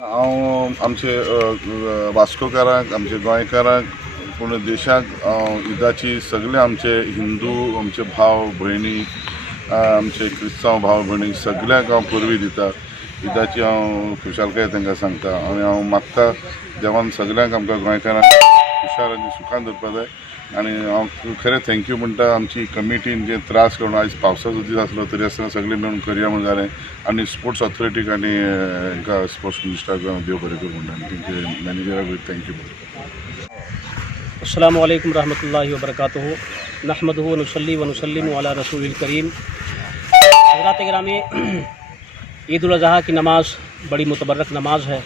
हांव आमचे वास्कोकारांक आमचे गोंयकारांक पूर्ण देशाक ईदाची सगळे आमचे हिंदू आमचे भाव भयणी आमचे क्रिस्तांव भाव भयणी सगळ्यांक हांव परबी दिता। ईदाची हांव खुशालकाय तांकां सांगता आनी हांव मागता देवान सगळ्यांक आमकां गोंयकारांक खुशाल आनी सुखान दवरपा जाय। आनी हांव खरें थँक्यू म्हणटा आमची कमिटीन जे त्रास करून आयज पावसाचो दीस आसलो तरी आसतना सगळे मेळून करया म्हण जालें आनी स्पोर्ट्स ऑथॉरिटीक आनी हांकां स्पोर्ट्स मिनिस्टराक देव बरें कर म्हणटा आनी तेंचे मॅनेजराक थँक्यू म्हणटा। अस्सलामु अलैकुम रहमतुल्लाहि व बरकातुहू नहमदुहु व नुसल्ली व नुसल्लिमु अला रसूलिल करीम। हज़रात गिरामी, ईद उल अज़हा की नमाज़ बड़ी मुतबर्रक नमाज़ है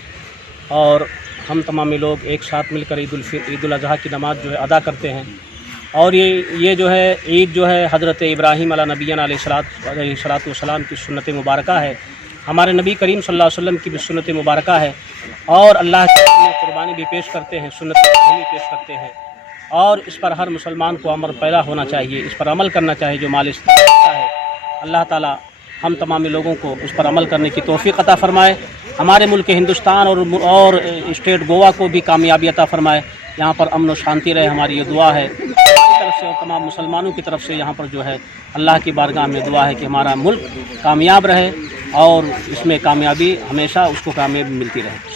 और हम तमामी लोग एक साथ मिलकर ईद उल अज़हा की नमाज़ जो है अदा करते हैं। और ये जो है ईद जो है हज़रत इब्राहीम अला नबीना अलैहिस्सलातु वस्सलाम की सुन्नत मुबारका है, हमारे नबी करीम सल्लल्लाहु अलैहि वसल्लम की भी सुन्नत मुबारका है। और अल्लाह के में कुर्बानी भी पेश करते हैं, सुन्नत इब्राहीमी पेश करते हैं और इस पर हर मुसलमान को अमल पैदा होना चाहिए, इस पर अमल करना चाहिए जो माल इस्तेमाल है। अल्लाह ताला हम तमामी लोगों को उस पर अमल करने की तौफीक अता फ़रमाए। हमारे मुल्क हिंदुस्तान और स्टेट गोवा को भी कामयाबी अता फ़रमाए। यहाँ पर अमन और शांति रहे, हमारी ये दुआ है हमारी तरफ से और तमाम मुसलमानों की तरफ से। यहाँ पर जो है अल्लाह की बारगाह में दुआ है कि हमारा मुल्क कामयाब रहे और इसमें कामयाबी हमेशा उसको कामयाबी मिलती रहे।